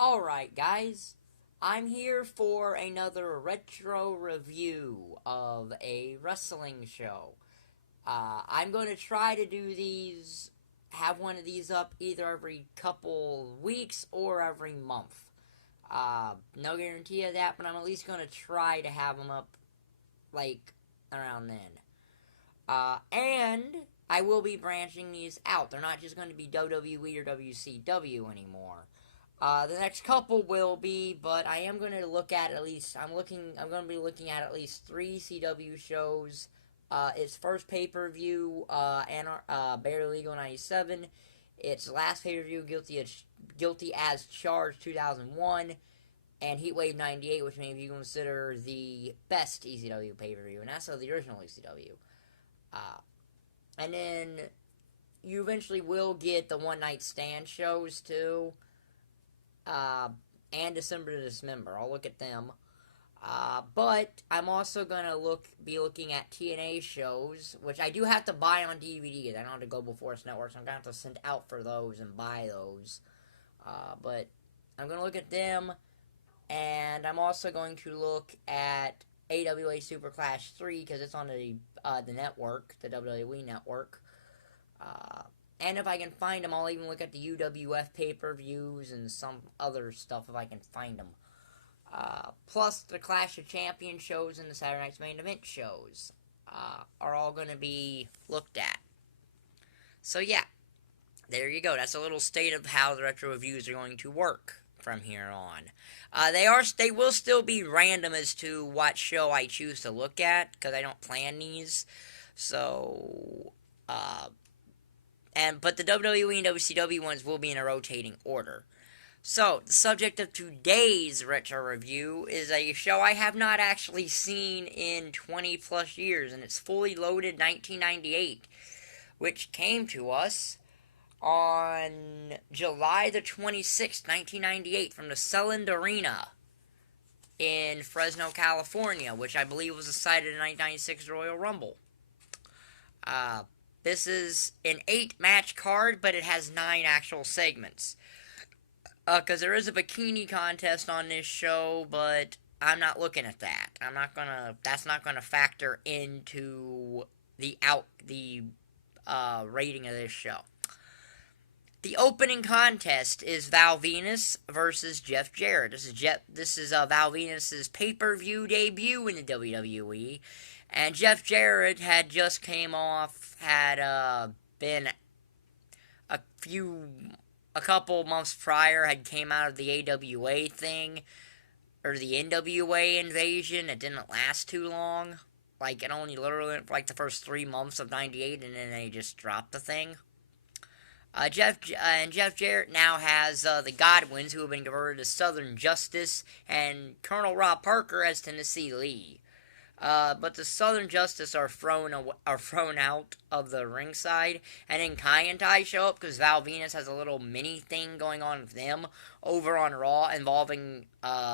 Alright, guys, I'm here for another retro review of a wrestling show. I'm going to try to do these, have one of these up either every couple weeks or every month. No guarantee of that, but I'm at least going to try to have them up, like, around then. And I will be branching these out. They're not just going to be WWE or WCW anymore. The next couple will be, but I am going to look at least. I'm going to be looking at least 3 CW shows. Its first pay-per-view, Barely Legal 97. Its last pay-per-view, Guilty as Charged 2001, and Heatwave 98, which maybe you consider the best ECW pay-per-view, and that's the original ECW. And then you eventually will get the One Night Stand shows too. And December to Dismember. I'll look at them. But I'm also gonna be looking at TNA shows, which I do have to buy on DVD. I don't have to go before its network, so I'm gonna have to send out for those and buy those. But I'm gonna look at them, and I'm also going to look at AWA Super Clash 3 because it's on the network, the WWE network. And if I can find them, I'll even look at the UWF pay-per-views and some other stuff if I can find them. Plus, the Clash of Champions shows and the Saturday Night's Main Event shows are all going to be looked at. So yeah, there you go. That's a little state of how the retro reviews are going to work from here on. They will still be random as to what show I choose to look at because I don't plan these. So, but the WWE and WCW ones will be in a rotating order. So, the subject of today's retro review is a show I have not actually seen in 20 plus years, and it's Fully Loaded 1998, which came to us on July the 26th, 1998, from the Seland Arena in Fresno, California, which I believe was the site of the 1996 Royal Rumble. This is an 8-match card, but it has 9 actual segments. Because there is a bikini contest on this show, but I'm not looking at that. That's not gonna factor into the rating of this show. The opening contest is Val Venis versus Jeff Jarrett. This is Val Venis's pay-per-view debut in the WWE. And Jeff Jarrett had just been a couple months prior, had came out of the AWA thing, or the NWA invasion. It didn't last too long. Like, it only literally went for like the first 3 months of 98, and then they just dropped the thing. Jeff Jarrett now has the Godwins, who have been converted to Southern Justice, and Colonel Rob Parker as Tennessee Lee. But the Southern Justice are thrown out of the ringside, and then Kai and Tai show up because Val Venis has a little mini thing going on with them over on Raw involving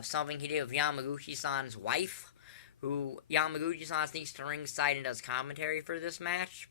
something he did with Yamaguchi-san's wife, who Yamaguchi-san sneaks to ringside and does commentary for this match.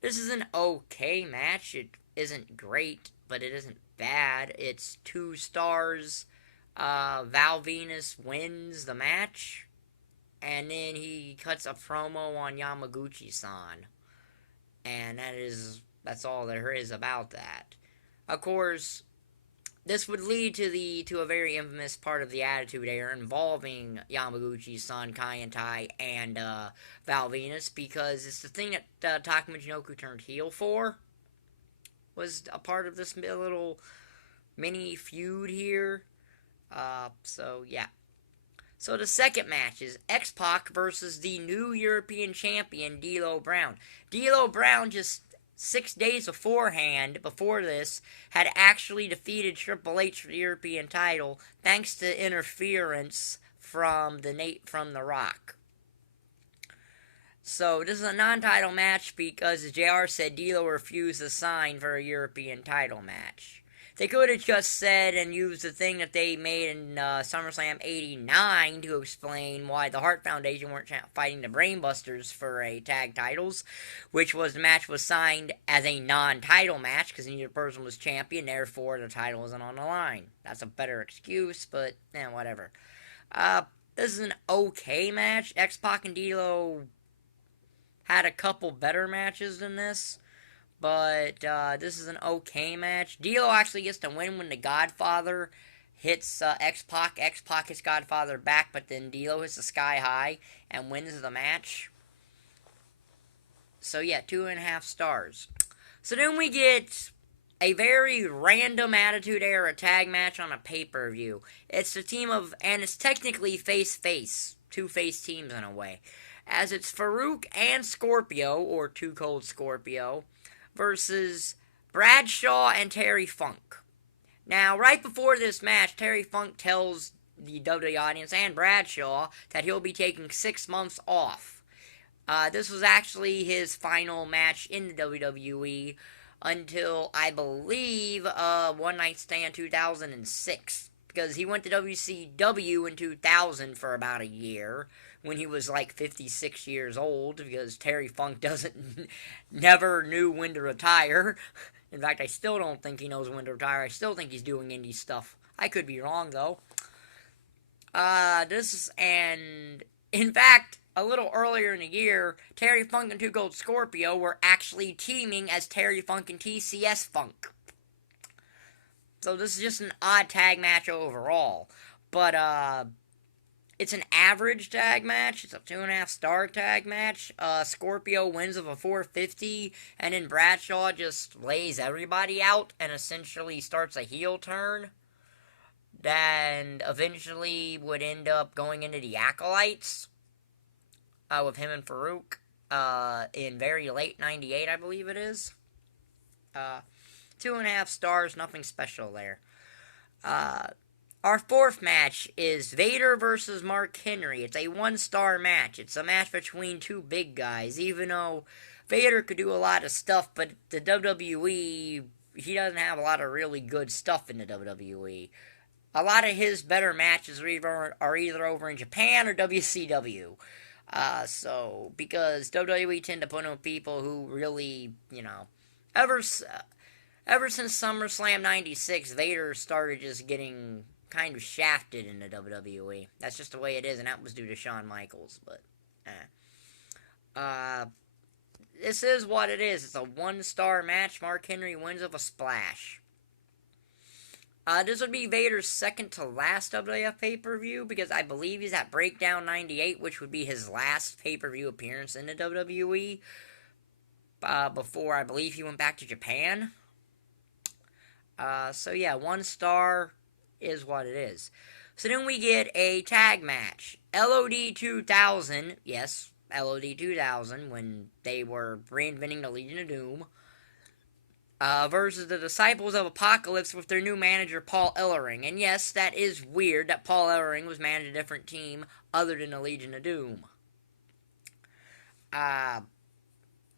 This is an okay match. It isn't great, but it isn't bad. It's 2 stars. Val Venis wins the match, and then he cuts a promo on Yamaguchi-san, and that's all there is about that. Of course, this would lead to a very infamous part of the Attitude Era involving Yamaguchi-san, Kai and Tai, and Val Venis, because it's the thing that Taka Michinoku turned heel for, was a part of this little mini feud here. So yeah. So the second match is X-Pac versus the new European champion, D'Lo Brown. D'Lo Brown, just 6 days before this, had actually defeated Triple H for the European title thanks to interference from The Rock. So this is a non-title match because, as JR said, D'Lo refused to sign for a European title match. They could have just said and used the thing that they made in SummerSlam '89 to explain why the Hart Foundation weren't fighting the Brainbusters for a tag titles, which was the match was signed as a non-title match because neither person was champion, therefore the title wasn't on the line. That's a better excuse, but whatever. This is an okay match. X-Pac and D'Lo had a couple better matches than this. But this is an okay match. D'Lo actually gets to win when the Godfather hits X-Pac. X-Pac hits Godfather back, but then D'Lo hits the Sky High and wins the match. So yeah, 2.5 stars. So then we get a very random Attitude Era tag match on a pay-per-view. It's the team of, and it's technically face-face. Two face teams in a way. As it's Faarooq and Scorpio, or Too Cold Scorpio, versus Bradshaw and Terry Funk. Now, right before this match, Terry Funk tells the WWE audience and Bradshaw that he'll be taking 6 months off. This was actually his final match in the WWE until, I believe, One Night Stand 2006. Because he went to WCW in 2000 for about a year, when he was like 56 years old, because Terry Funk never knew when to retire. In fact, I still don't think he knows when to retire. I still think he's doing indie stuff. I could be wrong, though. In fact, a little earlier in the year, Terry Funk and Too Cold Scorpio were actually teaming as Terry Funk and TCS Funk. So this is just an odd tag match overall. But, it's an average tag match. It's a 2.5 star tag match. Scorpio wins with a 450, and then Bradshaw just lays everybody out and essentially starts a heel turn. Then eventually would end up going into the Acolytes with him and Faarooq in very late '98, I believe it is. 2.5 stars, nothing special there. Our fourth match is Vader versus Mark Henry. It's a 1-star match. It's a match between two big guys. Even though Vader could do a lot of stuff, but the WWE, he doesn't have a lot of really good stuff in the WWE. A lot of his better matches are either over in Japan or WCW. Because WWE tend to put on people who really, ever since SummerSlam '96, Vader started just getting kind of shafted in the WWE. That's just the way it is, and that was due to Shawn Michaels, but, this is what it is. It's a 1-star match. Mark Henry wins with a splash. This would be Vader's second to last WWF pay-per-view, because I believe he's at Breakdown 98, which would be his last pay-per-view appearance in the WWE, before I believe he went back to Japan. So yeah, 1 star is what it is. So then we get a tag match. LOD 2000, yes, LOD 2000, when they were reinventing the Legion of Doom, versus the Disciples of Apocalypse with their new manager, Paul Ellering. And yes, that is weird that Paul Ellering was managing a different team other than the Legion of Doom.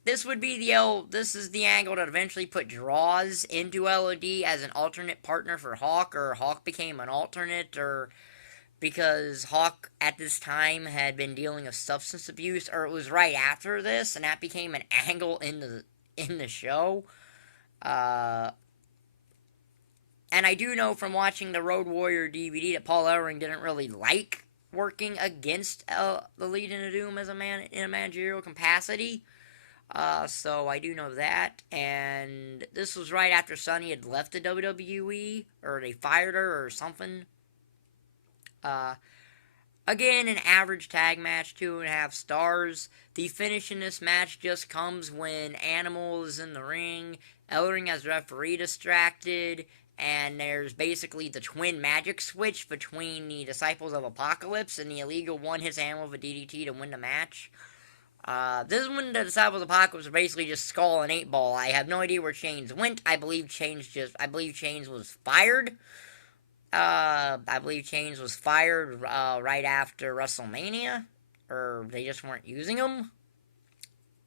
This is the angle that eventually put Draws into LOD as an alternate partner for Hawk, or Hawk became an alternate, or because Hawk at this time had been dealing with substance abuse, or it was right after this, and that became an angle in the show. And I do know from watching the Road Warrior DVD that Paul Ellering didn't really like working against the Legion of Doom as in a managerial capacity. So I do know that, and this was right after Sonny had left the WWE, or they fired her, or something. Again, an average tag match, 2.5 stars. The finish in this match just comes when Animal is in the ring, Ellering has the referee distracted, and there's basically the twin magic switch between the Disciples of Apocalypse, and the Illegal One hits Animal with a DDT to win the match. This is when the Disciples of Apocalypse are basically just Skull and 8-Ball. I have no idea where Chains went. I believe Chains was fired. I believe Chains was fired, right after WrestleMania. Or they just weren't using him.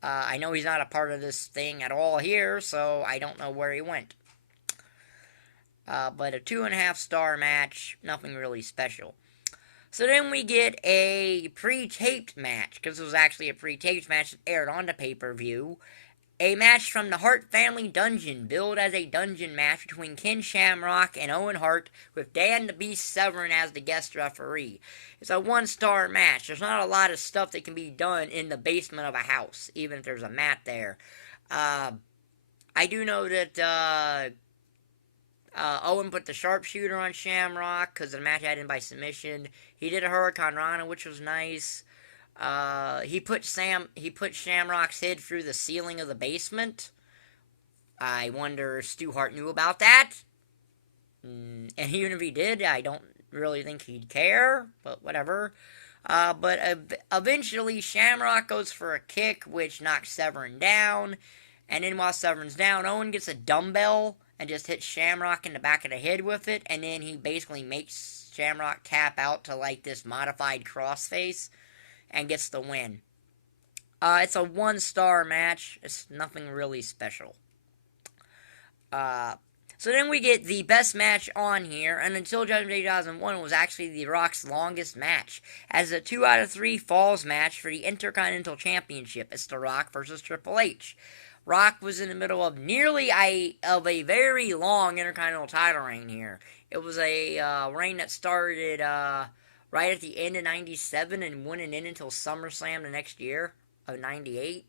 I know he's not a part of this thing at all here, so I don't know where he went. but a 2.5-star match, nothing really special. So then we get a pre-taped match, because it was actually a pre-taped match that aired on the pay-per-view. A match from the Hart Family Dungeon, billed as a dungeon match between Ken Shamrock and Owen Hart, with Dan the Beast Severn as the guest referee. It's a 1-star match. There's not a lot of stuff that can be done in the basement of a house, even if there's a mat there. I do know that Owen put the sharpshooter on Shamrock because the match ended by submission. He did a Hurricane Rana, which was nice. He put Shamrock's head through the ceiling of the basement. I wonder if Stu Hart knew about that. And even if he did, I don't really think he'd care, but whatever. But eventually, Shamrock goes for a kick, which knocks Severn down. And then while Severn's down, Owen gets a dumbbell and just hits Shamrock in the back of the head with it. And then he basically makes Shamrock tap out to like this modified crossface and gets the win. It's a 1-star match. It's nothing really special. So then we get the best match on here, and until Judgment Day 2001, it was actually The Rock's longest match, as a 2 out of 3 falls match for the Intercontinental Championship. It's The Rock versus Triple H. Rock was in the middle of a very long Intercontinental title reign here. It was a reign that started right at the end of 97 and went in until SummerSlam the next year of 98.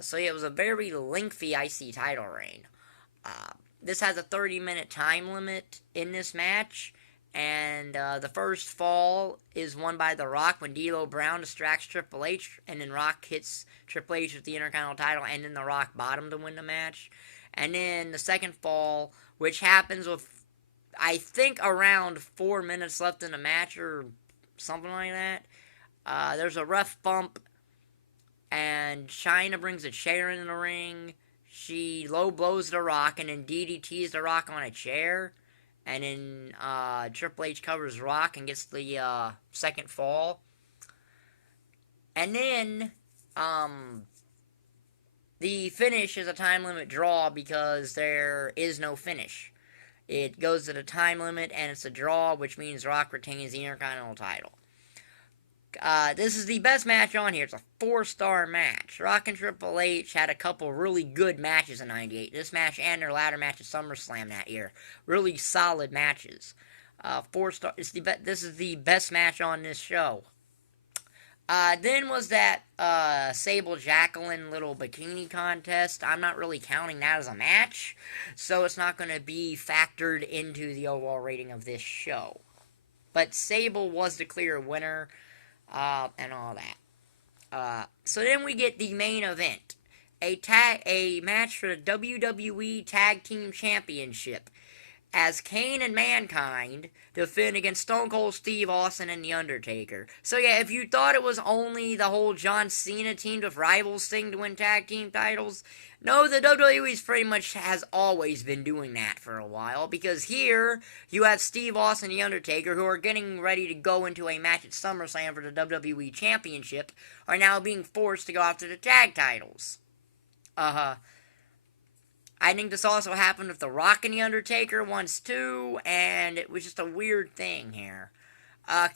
So yeah, it was a very lengthy IC title reign. This has a 30-minute time limit in this match, and the first fall is won by The Rock when D'Lo Brown distracts Triple H, and then Rock hits Triple H with the Intercontinental title, and then The Rock bottom to win the match. And then the second fall, which happens with, I think, around 4 minutes left in the match, or something like that. There's a ref bump, and Chyna brings a chair in the ring. She low blows The Rock and then DDTs The Rock on a chair. And then Triple H covers Rock and gets the second fall. And then the finish is a time limit draw because there is no finish. It goes to the time limit and it's a draw, which means Rock retains the Intercontinental title. This is the best match on here. It's a 4-star match. Rock and Triple H had a couple really good matches in 98. This match and their ladder match at SummerSlam that year. Really solid matches. 4-star. This is the best match on this show. Then was that Sable Jacqueline little bikini contest. I'm not really counting that as a match, so it's not going to be factored into the overall rating of this show. But Sable was the clear winner. And all that. So then we get the main event. A match for the WWE Tag Team Championship, as Kane and Mankind defend against Stone Cold Steve Austin and The Undertaker. So yeah, if you thought it was only the whole John Cena teamed with rivals thing to win tag team titles, no, the WWE's pretty much has always been doing that for a while, because here you have Steve Austin and The Undertaker, who are getting ready to go into a match at SummerSlam for the WWE Championship, are now being forced to go after the tag titles. I think this also happened with The Rock and The Undertaker once too, and it was just a weird thing here.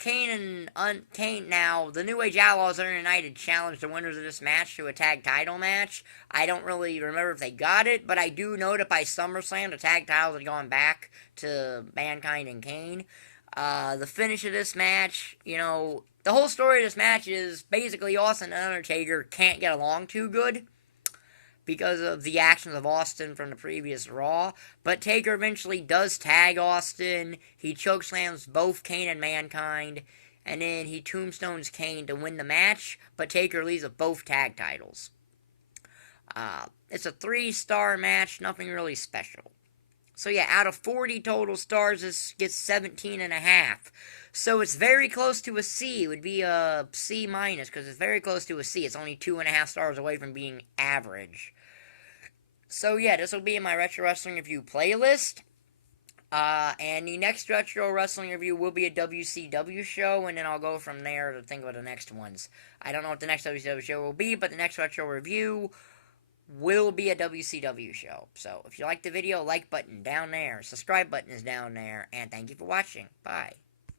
Kane now, the New Age Outlaws are United challenged the winners of this match to a tag title match. I don't really remember if they got it, but I do know that by SummerSlam, the tag titles had gone back to Mankind and Kane. The finish of this match, the whole story of this match is basically Austin and Undertaker can't get along too good because of the actions of Austin from the previous Raw. But Taker eventually does tag Austin. He chokeslams both Kane and Mankind. And then he tombstones Kane to win the match. But Taker leaves with both tag titles. It's a 3-star match. Nothing really special. So yeah, out of 40 total stars, this gets 17.5. So it's very close to a C. It would be a C minus because it's very close to a C. It's only 2.5 stars away from being average. So yeah, this will be in my Retro Wrestling Review playlist. And the next Retro Wrestling Review will be a WCW show, and then I'll go from there to think about the next ones. I don't know what the next WCW show will be, but the next Retro Review will be a WCW show. So if you like the video, like button down there, subscribe button is down there, and thank you for watching. Bye.